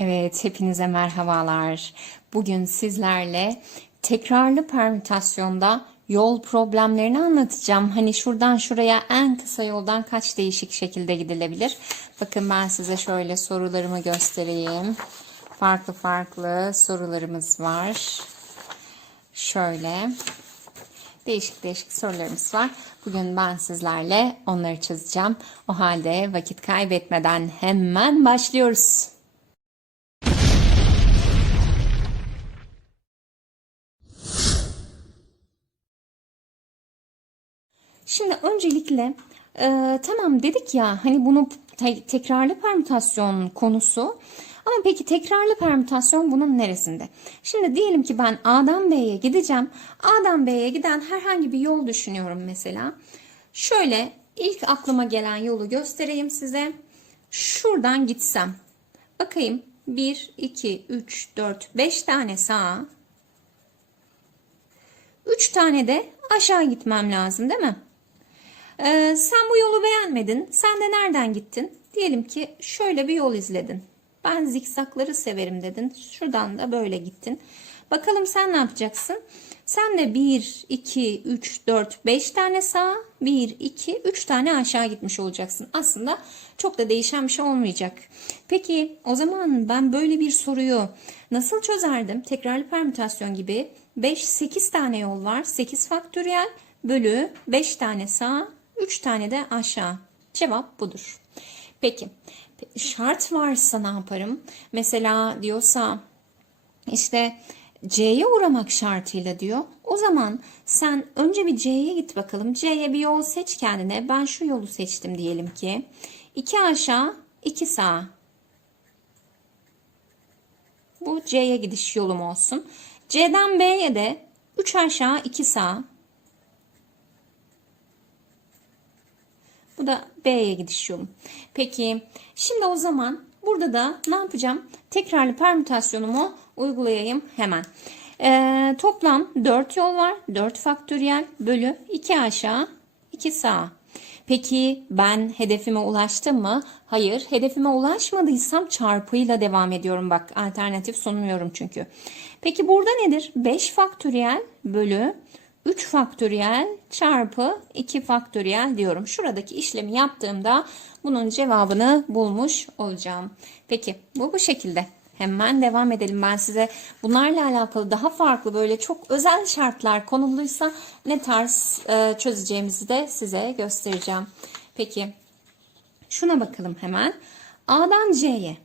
Evet, hepinize merhabalar. Bugün sizlerle tekrarlı permütasyonda yol problemlerini anlatacağım. Hani şuradan şuraya en kısa yoldan kaç değişik şekilde gidilebilir? Bakın ben size şöyle sorularımı göstereyim. Farklı farklı sorularımız var. Şöyle değişik değişik sorularımız var. Bugün ben sizlerle onları çözeceğim. O halde vakit kaybetmeden hemen başlıyoruz. Şimdi öncelikle e, tamam dedik ya hani bunu te- tekrarlı permütasyon konusu ama peki tekrarlı permütasyon bunun neresinde? Şimdi diyelim ki ben A'dan B'ye gideceğim. A'dan B'ye giden herhangi bir yol düşünüyorum mesela. Şöyle ilk aklıma gelen yolu göstereyim size. Şuradan gitsem. Bakayım 1, 2, 3, 4, 5 tane sağa. 3 tane de aşağı gitmem lazım değil mi? Ee, sen bu yolu beğenmedin. Sen de nereden gittin? Diyelim ki şöyle bir yol izledin. Ben zikzakları severim dedin. Şuradan da böyle gittin. Bakalım sen ne yapacaksın? Sen de 1, 2, 3, 4, 5 tane sağa, 1, 2, 3 tane aşağı gitmiş olacaksın. Aslında çok da değişen bir şey olmayacak. Peki o zaman ben böyle bir soruyu nasıl çözerdim? Tekrarlı permütasyon gibi 5, 8 tane yol var. 8 faktöriyel bölü 5 tane sağ, 3 tane de aşağı. Cevap budur. Peki şart varsa ne yaparım? Mesela diyorsa işte C'ye uğramak şartıyla diyor. O zaman sen önce bir C'ye git bakalım. C'ye bir yol seç kendine. Ben şu yolu seçtim diyelim ki. 2 aşağı, 2 sağ. Bu C'ye gidiş yolum olsun. C'den B'ye de 3 aşağı, 2 sağ. Bu da B'ye gidiş yolum. Peki şimdi o zaman burada da ne yapacağım? Tekrarlı permütasyonumu uygulayayım hemen. Ee, toplam 4 yol var. 4 faktöriyel bölü 2 aşağı 2 sağ. Peki ben hedefime ulaştım mı? Hayır. Hedefime ulaşmadıysam çarpıyla devam ediyorum. Bak alternatif sunmuyorum çünkü. Peki burada nedir? 5 faktöriyel bölü 3 faktöriyel çarpı 2 faktöriyel diyorum. Şuradaki işlemi yaptığımda bunun cevabını bulmuş olacağım. Peki bu bu şekilde. Hemen devam edelim. Ben size bunlarla alakalı daha farklı böyle çok özel şartlar konuluysa ne tarz e, çözeceğimizi de size göstereceğim. Peki şuna bakalım hemen. A'dan C'ye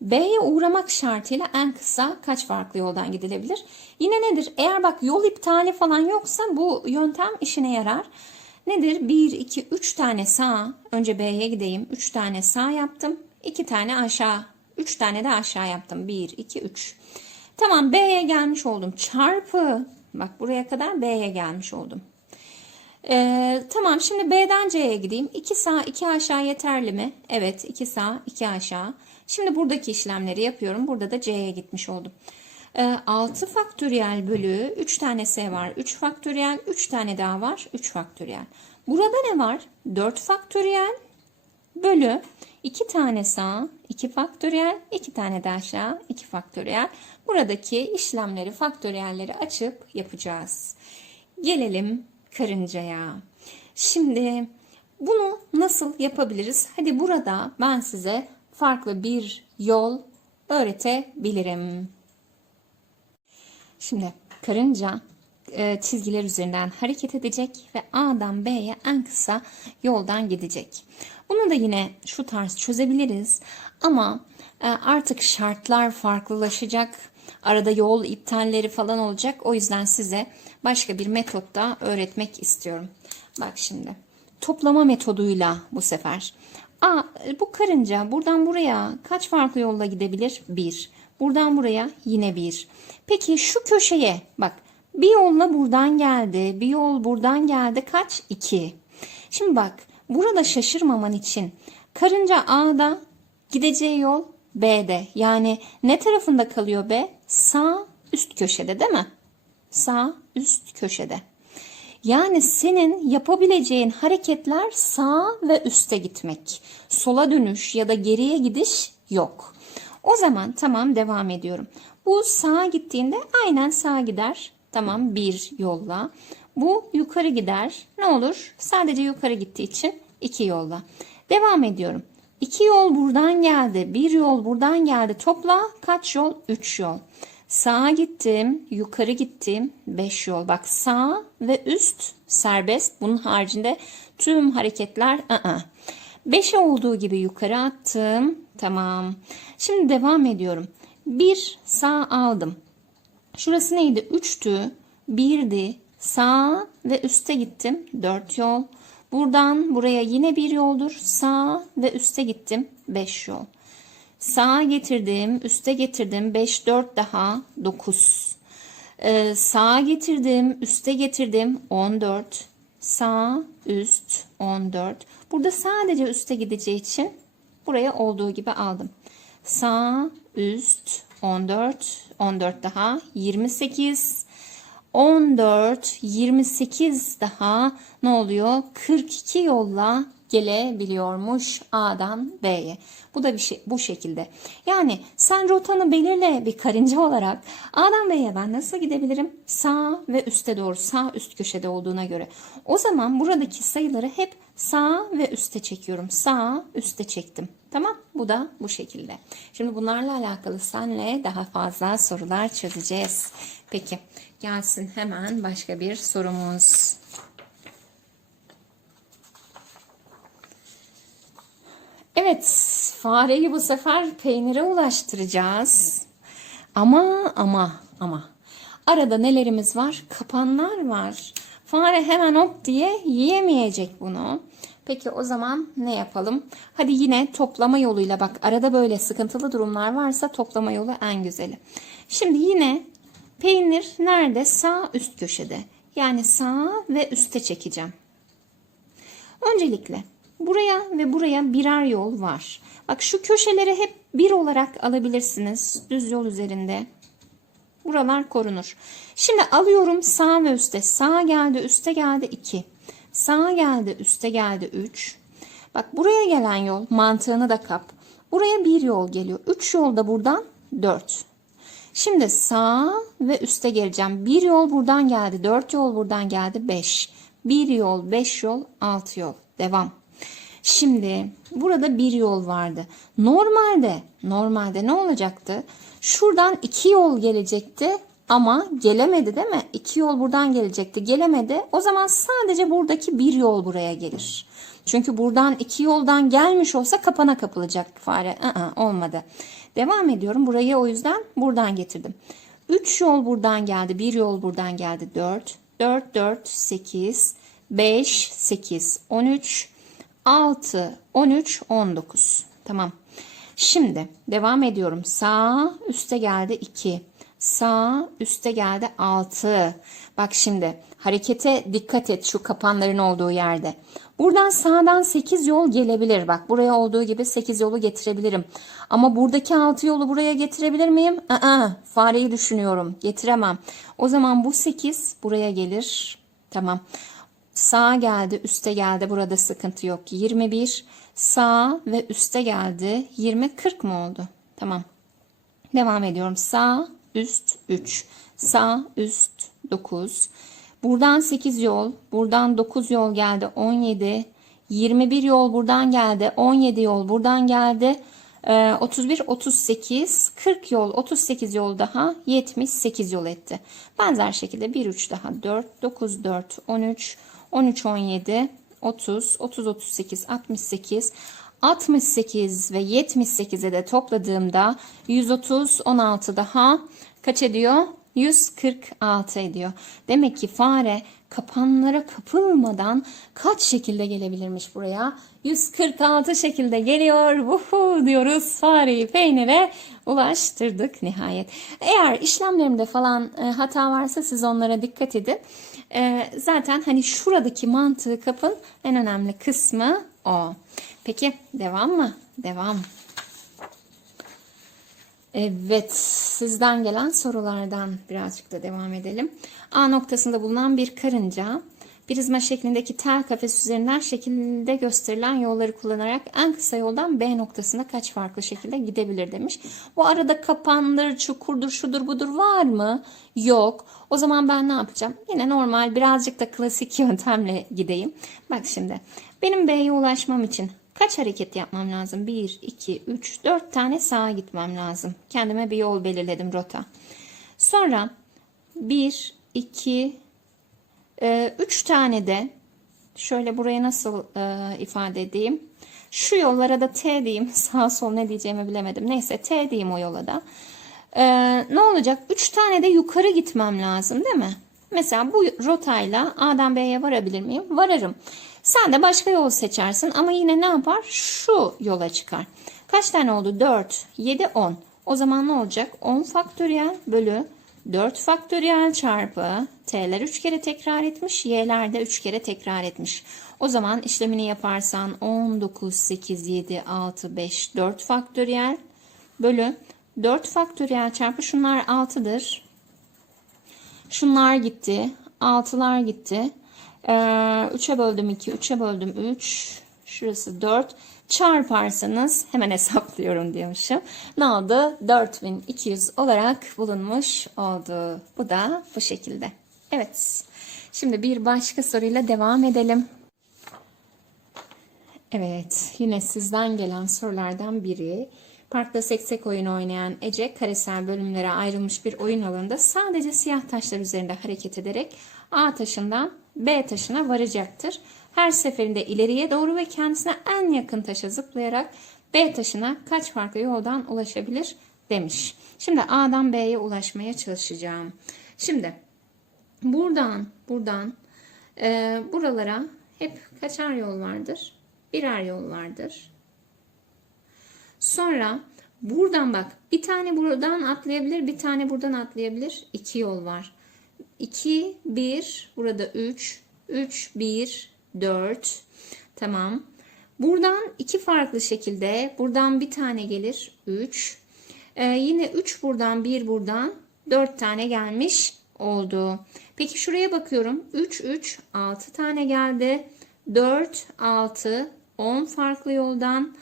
B'ye uğramak şartıyla en kısa kaç farklı yoldan gidilebilir? Yine nedir? Eğer bak yol iptali falan yoksa bu yöntem işine yarar. Nedir? 1, 2, 3 tane sağ. Önce B'ye gideyim. 3 tane sağ yaptım. 2 tane aşağı. 3 tane de aşağı yaptım. 1, 2, 3. Tamam B'ye gelmiş oldum. Çarpı. Bak buraya kadar B'ye gelmiş oldum. Ee, tamam şimdi B'den C'ye gideyim. 2 sağ 2 aşağı yeterli mi? Evet 2 sağ 2 aşağı. Şimdi buradaki işlemleri yapıyorum. Burada da C'ye gitmiş oldum. Ee, 6 faktöriyel bölü 3 tane S var. 3 faktöriyel 3 tane daha var. 3 faktöriyel. Burada ne var? 4 faktöriyel bölü 2 tane sağ 2 faktöriyel 2 tane de aşağı 2 faktöriyel. Buradaki işlemleri faktöriyelleri açıp yapacağız. Gelelim karıncaya. Şimdi bunu nasıl yapabiliriz? Hadi burada ben size farklı bir yol öğretebilirim. Şimdi karınca e, çizgiler üzerinden hareket edecek ve A'dan B'ye en kısa yoldan gidecek. Bunu da yine şu tarz çözebiliriz ama e, artık şartlar farklılaşacak. Arada yol iptalleri falan olacak. O yüzden size başka bir metotta öğretmek istiyorum. Bak şimdi. Toplama metoduyla bu sefer. A, bu karınca buradan buraya kaç farklı yolla gidebilir? Bir. Buradan buraya yine bir. Peki şu köşeye bak bir yolla buradan geldi. Bir yol buradan geldi. Kaç? İki. Şimdi bak burada şaşırmaman için karınca A'da gideceği yol B'de. Yani ne tarafında kalıyor B? Sağ üst köşede değil mi? Sağ üst köşede. Yani senin yapabileceğin hareketler sağ ve üste gitmek. Sola dönüş ya da geriye gidiş yok. O zaman tamam devam ediyorum. Bu sağa gittiğinde aynen sağa gider. Tamam bir yolla. Bu yukarı gider. Ne olur? Sadece yukarı gittiği için iki yolla. Devam ediyorum. İki yol buradan geldi. Bir yol buradan geldi. Topla kaç yol? Üç yol. Sağa gittim, yukarı gittim. 5 yol. Bak sağ ve üst serbest. Bunun haricinde tüm hareketler ı 5'e olduğu gibi yukarı attım. Tamam. Şimdi devam ediyorum. Bir sağ aldım. Şurası neydi? 3'tü. 1'di. Sağ ve üste gittim. 4 yol. Buradan buraya yine bir yoldur. Sağ ve üste gittim. 5 yol. Sağa getirdim, üste getirdim. 5, 4 daha 9. Ee, sağa getirdim, üste getirdim. 14. Sağ, üst, 14. Burada sadece üste gideceği için buraya olduğu gibi aldım. Sağ, üst, 14. 14 daha 28. 14, 28 daha ne oluyor? 42 yolla gelebiliyormuş A'dan B'ye. Bu da bir şey bu şekilde. Yani sen rotanı belirle bir karınca olarak A'dan B'ye ben nasıl gidebilirim? Sağ ve üste doğru. Sağ üst köşede olduğuna göre. O zaman buradaki sayıları hep sağ ve üste çekiyorum. Sağ üste çektim. Tamam? Bu da bu şekilde. Şimdi bunlarla alakalı senle daha fazla sorular çözeceğiz. Peki gelsin hemen başka bir sorumuz. Evet, fareyi bu sefer peynire ulaştıracağız. Ama ama ama arada nelerimiz var? Kapanlar var. Fare hemen hop diye yiyemeyecek bunu. Peki o zaman ne yapalım? Hadi yine toplama yoluyla bak arada böyle sıkıntılı durumlar varsa toplama yolu en güzeli. Şimdi yine peynir nerede? Sağ üst köşede. Yani sağ ve üste çekeceğim. Öncelikle buraya ve buraya birer yol var. Bak şu köşeleri hep bir olarak alabilirsiniz. Düz yol üzerinde. Buralar korunur. Şimdi alıyorum sağ ve üste. Sağ geldi, üste geldi 2. Sağ geldi, üste geldi 3. Bak buraya gelen yol mantığını da kap. Buraya bir yol geliyor. 3 yol da buradan 4. Şimdi sağ ve üste geleceğim. Bir yol buradan geldi. 4 yol buradan geldi. 5. Bir yol, 5 yol, 6 yol. Devam. Şimdi burada bir yol vardı. Normalde, normalde ne olacaktı? Şuradan iki yol gelecekti ama gelemedi değil mi? İki yol buradan gelecekti. Gelemedi. O zaman sadece buradaki bir yol buraya gelir. Çünkü buradan iki yoldan gelmiş olsa kapana kapılacak fare. Aa, olmadı. Devam ediyorum. Burayı o yüzden buradan getirdim. Üç yol buradan geldi. Bir yol buradan geldi. Dört. Dört, dört, sekiz. Beş, sekiz, on üç. 6, 13, 19. Tamam. Şimdi devam ediyorum. Sağ üste geldi 2. Sağ üste geldi 6. Bak şimdi harekete dikkat et şu kapanların olduğu yerde. Buradan sağdan 8 yol gelebilir. Bak buraya olduğu gibi 8 yolu getirebilirim. Ama buradaki 6 yolu buraya getirebilir miyim? Aa, fareyi düşünüyorum. Getiremem. O zaman bu 8 buraya gelir. Tamam. Sağ geldi, üste geldi. Burada sıkıntı yok. 21 sağ ve üste geldi. 20 40 mı oldu? Tamam. Devam ediyorum. Sağ, üst 3. Sağ, üst 9. Buradan 8 yol, buradan 9 yol geldi. 17. 21 yol buradan geldi. 17 yol buradan geldi. 31, 38, 40 yol, 38 yol daha 78 yol etti. Benzer şekilde 1, 3 daha 4, 9, 4, 13, 13, 17, 30, 30, 38, 68, 68 ve 78'e de topladığımda 130, 16 daha kaç ediyor? 146 ediyor. Demek ki fare kapanlara kapılmadan kaç şekilde gelebilirmiş buraya? 146 şekilde geliyor. Vuhu diyoruz. Fareyi peynire ulaştırdık nihayet. Eğer işlemlerimde falan e, hata varsa siz onlara dikkat edin. E, zaten hani şuradaki mantığı kapın en önemli kısmı o. Peki devam mı? Devam. Evet, sizden gelen sorulardan birazcık da devam edelim. A noktasında bulunan bir karınca Prizma şeklindeki tel kafes üzerinden şekilde gösterilen yolları kullanarak en kısa yoldan B noktasına kaç farklı şekilde gidebilir demiş. Bu arada kapandır, çukurdur, şudur budur var mı? Yok. O zaman ben ne yapacağım? Yine normal birazcık da klasik yöntemle gideyim. Bak şimdi benim B'ye ulaşmam için kaç hareket yapmam lazım? 1, 2, 3, 4 tane sağa gitmem lazım. Kendime bir yol belirledim rota. Sonra 1, 2, 3 tane de şöyle buraya nasıl e, ifade edeyim? Şu yollara da T diyeyim. Sağ sol ne diyeceğimi bilemedim. Neyse T diyeyim o yola da. E, ne olacak? 3 tane de yukarı gitmem lazım değil mi? Mesela bu rotayla A'dan B'ye varabilir miyim? Vararım. Sen de başka yol seçersin ama yine ne yapar? Şu yola çıkar. Kaç tane oldu? 4, 7, 10. O zaman ne olacak? 10 faktöriyel bölü 4 faktöriyel çarpı t'ler 3 kere tekrar etmiş, y'ler de 3 kere tekrar etmiş. O zaman işlemini yaparsan 19, 8, 7, 6, 5, 4 faktöriyel bölü 4 faktöriyel çarpı şunlar 6'dır. Şunlar gitti. 6'lar gitti. Ee, 3'e böldüm 2, 3'e böldüm 3. Şurası 4. Çarparsanız hemen hesaplıyorum diyormuşum. Ne oldu? 4200 olarak bulunmuş oldu. Bu da bu şekilde. Evet. Şimdi bir başka soruyla devam edelim. Evet, yine sizden gelen sorulardan biri. Parkta seksek oyun oynayan Ece, karesel bölümlere ayrılmış bir oyun alanında sadece siyah taşlar üzerinde hareket ederek A taşından B taşına varacaktır. Her seferinde ileriye doğru ve kendisine en yakın taşa zıplayarak B taşına kaç farklı yoldan ulaşabilir demiş. Şimdi A'dan B'ye ulaşmaya çalışacağım. Şimdi buradan buradan e, buralara hep kaçar yol vardır? Birer yol vardır. Sonra buradan bak bir tane buradan atlayabilir bir tane buradan atlayabilir. İki yol var. 2, 1, burada 3, 3, 1, 4. Tamam. Buradan iki farklı şekilde buradan bir tane gelir 3. Ee, yine 3 buradan 1 buradan 4 tane gelmiş oldu. Peki şuraya bakıyorum. 3 3 6 tane geldi. 4 6 10 farklı yoldan.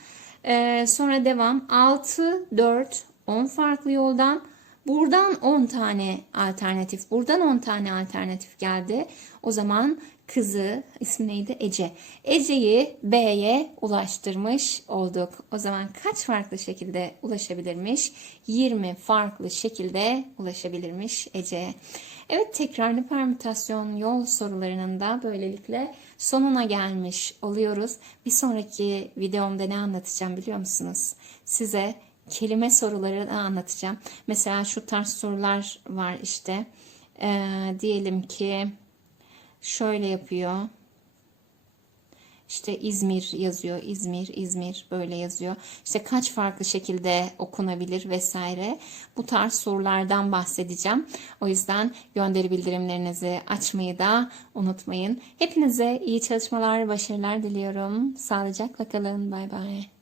Ee, sonra devam 6 4 10 farklı yoldan. Buradan 10 tane alternatif, buradan 10 tane alternatif geldi. O zaman kızı ismi neydi? Ece. Ece'yi B'ye ulaştırmış olduk. O zaman kaç farklı şekilde ulaşabilirmiş? 20 farklı şekilde ulaşabilirmiş Ece. Evet tekrarlı permütasyon yol sorularının da böylelikle sonuna gelmiş oluyoruz. Bir sonraki videomda ne anlatacağım biliyor musunuz? Size kelime soruları anlatacağım. Mesela şu tarz sorular var işte. Ee, diyelim ki şöyle yapıyor. İşte İzmir yazıyor. İzmir, İzmir böyle yazıyor. İşte kaç farklı şekilde okunabilir vesaire. Bu tarz sorulardan bahsedeceğim. O yüzden gönderi bildirimlerinizi açmayı da unutmayın. Hepinize iyi çalışmalar, başarılar diliyorum. Sağlıcakla kalın. Bay bay.